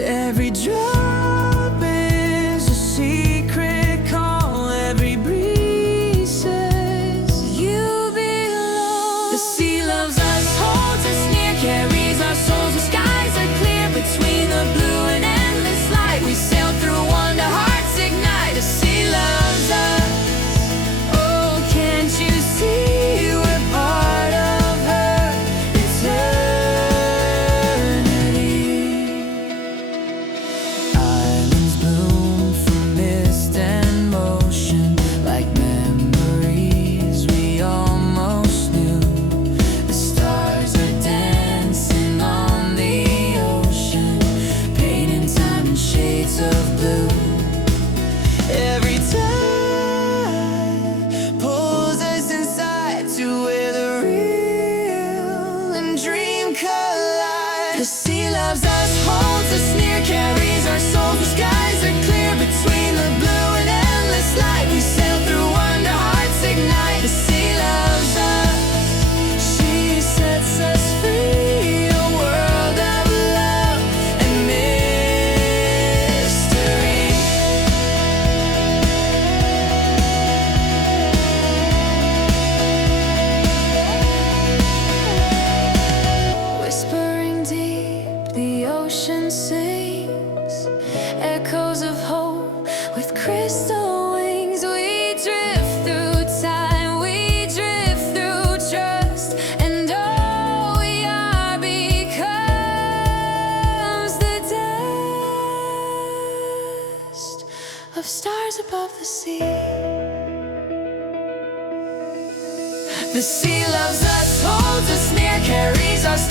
Every drop is a secret call. Every breeze says you belong. The sea loves us, holds us near, carries our souls. The skies are clear between the blue and endless light. We sail through wonder, hearts ignite. The sea loves us. Oh, can't you see we're part of her eternity? Islands bloom from mist and motion, like memories we almost knew. The stars are dancing on the ocean, painting time in shades of blue. Every tide pulls us inside to where the real and dream collide. The sea loves us, holds us near, carries our souls. The skies are clear between the blue and endless light. We sail through wonder, hearts ignite. The sea loves us, she sets us free. A world of love and mystery. Whispering deep, the ocean sings, echoes of hope with crystal wings. We drift through time, we drift through trust, and all we are becomes the dust of stars above the sea. The sea loves us, holds us near, carries us